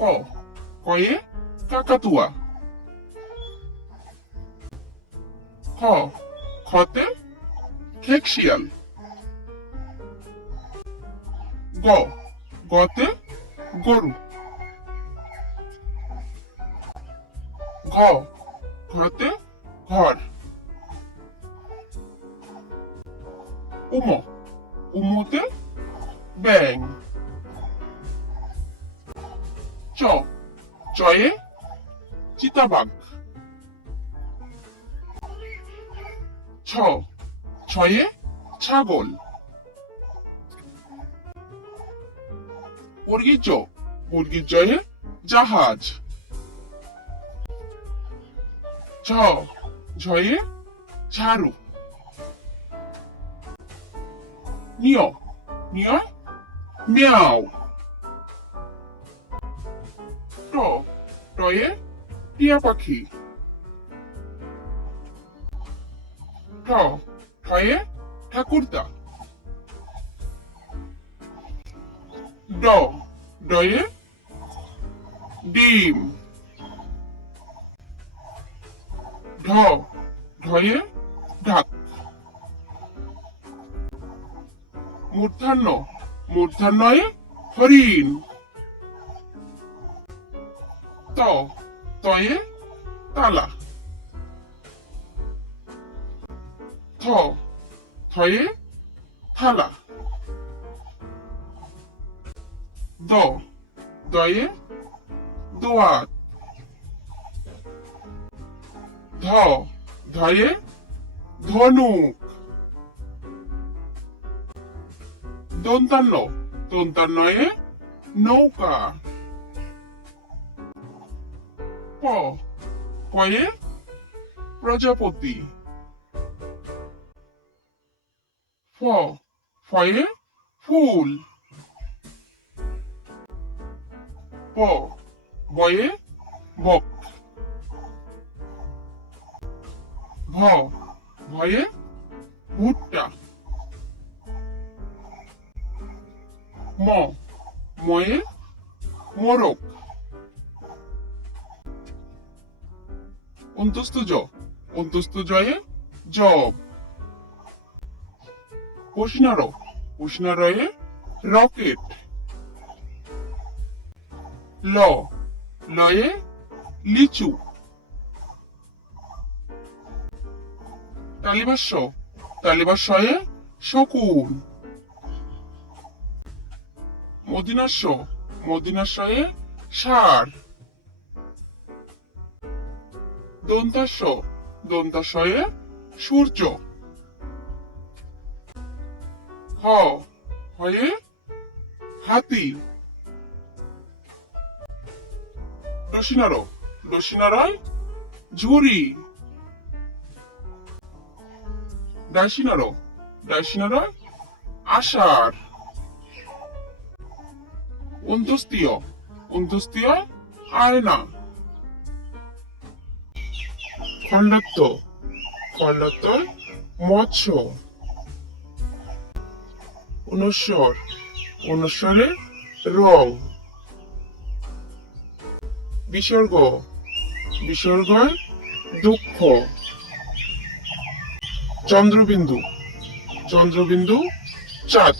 ক কয়ে কাকাতুয়া। খ খতে খেকশিয়াল। গ গতে গরু। ঘ ঘতে ঘর। উম উমতে ব্যাং। চ চয়ে চিতাবাঘ। ছ ছয়ে ছাগল। বর্গীর জ বর্গীর জয়ে জাহাজ। ঝ ঝয়ে ঝাড়ু। নিয় নিয় মিয়াও। ট টয়ে টিয়া পাখি। ঠ ঠয়ে ঠাকুরদা। ড ডয়ে ডিম। ঢ ঢয়ে ঢাক। মূর্ধন্য মূর্ধন্যয়ে হরিণ। ত তয়ে তালা। থ থয়ে থালা। দ দয়ে দোয়াত। ধ ধয়ে ধনুক। দন্তান্ন দন্তান্নয়ে নৌকা। প পয়ে প্রজাপতি। ফ ফয়ে ফুল। ব বয়ে বক। ভ ভয়ে ভুট্টা। ম ময়ে মোরগ। অন্তস্থ জয়ে জব। উষ্ণারয়ে রকেট। ল লয়ে লিচু। তালিবাস্যয়ে শকুন। মদিনাস্যয়ে ষাঁড়। দন্তাস্যয়ে সূর্য। হ হয়ে হাতি। ডসিনারয় ঝুড়ি। ডাইসিনারয় আষাঢ়। অন্ত্যেষ্টিয় আয়না। খণ্ডাত্ব মৎস্য। অনুস্বরে রং। বিসর্গয় দুঃখ। চন্দ্রবিন্দু চাঁদ।